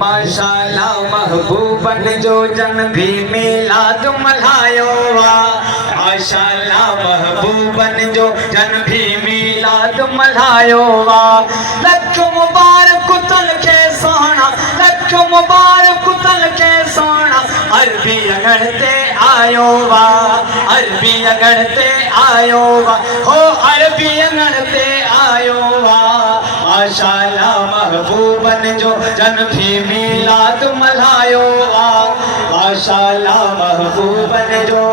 माशाअल्लाह महबूबन जो जन भी मिलाद मल्हायो वा। माशाअल्लाह महबूबन जो जन भी मिलाद मल्हायो वा। लख मुबारक तन के सोना, लख मुबारक तन के सोना। अरबी अगण ते आयो वा, अरबी अगण ते आयो वा, हो अरबी अगण ते आयो वा। माशाअल्लाह महबूबन जो जन भी मिलाद मल्हायो वा। माशाअल्लाह महबूबन जो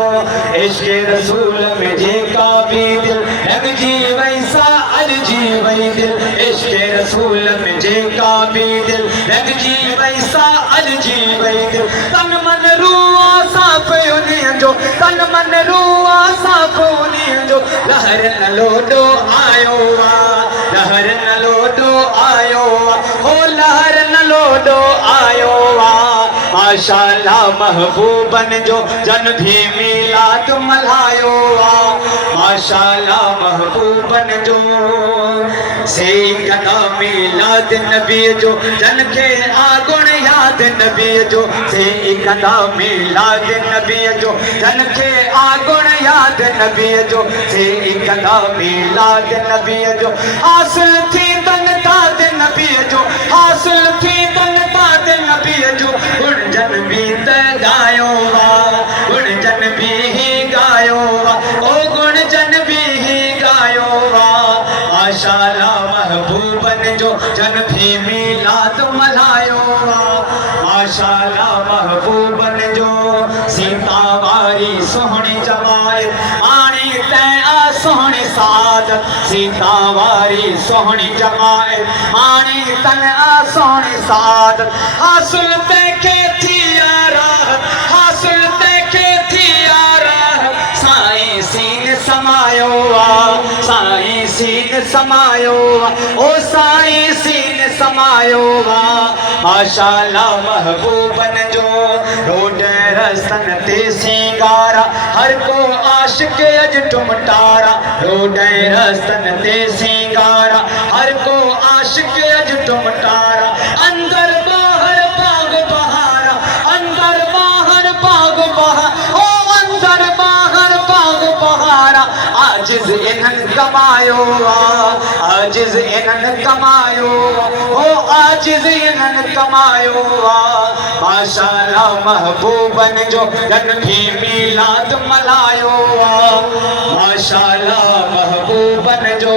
इश्क़ रसूल में जेका भी दिल लॻजी वई सा अलजी वई दिल। इश्क़ रसूल में जेका भी दिल लॻजी वई सा अलजी वई दिल। तन मन रूह साफ़ उन्हीं जो, तन मन रूह साफ़ उन्हीं जो। लहर न लोडो आयो वा, लहर न लोडो आयो वा, हो लहर न लोडो आयो वा। माशाअल्लाह महबूबन जो जन भी मिलाद मल्हायो वा। माशाअल्लाह महबूबन जो से कदा मिलाद नबी जो जन के आगुण याद नबी जो। से कदा मिलाद नबी जो जन के आगुण याद नबी जो। से कदा मिलाद नबी जो हासिल थी तन दाद नबी जो, हासिल थी तन दाद नबी जो। गुण जन भी त गायो वा, गुण जन भी ही गायो वा, ओ गुण जन भी ही गायो वा। माशाअल्लाह महबूबन जो जन भी मिलाद मल्हायो वा। माशाअल्लाह महबूबन जो सीता वारी सोहणी जमाए आणी तैं आ सोहणी सादत। सीता वारी सोहणी जमाए आणी तन आ सोहणी सादत। हासिल तैंखे थी राहत, हासिल तैंखे थी राहत। साईं सीन समायो वा, साईं सीन समायो वा, ओ साईं सीन समायो वा। माशाअल्लाह महबूबन जो रोड रस्तन ते सिंगारा हर को आशिक अज टुमटारा। रोड रस्तन ते सिंगारा हर को आशिक अज टुमटारा। अंदर बाहर बाग बहारा, अंदर बाहर बाग बहारा, ओ अंदर बाहर बाग बहारा। आजिज इन्हन कमायो वा, आजिज इन्हन कमायो वा, ओ आजिज इन्हन कमायो वा। माशाअल्लाह महबूबन जो जन भी मिलाद मल्हायो वा। माशाअल्लाह महबूबन जो